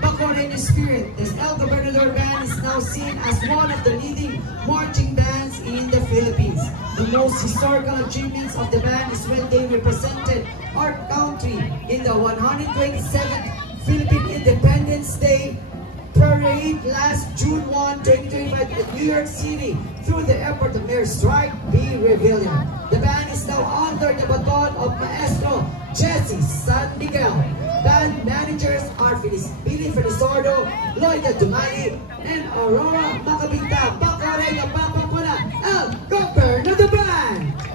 Bacoreño spirit. The El Gobernador Band is now seen as one of the leading marching bands in the Philippines. The most historical achievements of the band is when they represented our country in the 127th Philippine Independence Day Parade last June 1, 2025 at New York City through the effort of Mayor Strike B. Rebellion. The band is now under the baton of Maestro Jesse San Miguel. Band managers are Billy Felizardo, Lloyda Dumani, and Aurora Macabinta. Bacoreño Papapula, El Gobernador Band!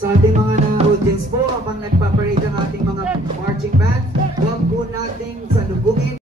Sa ating mga na-audience po, habang nagpaparade ang ating mga marching band,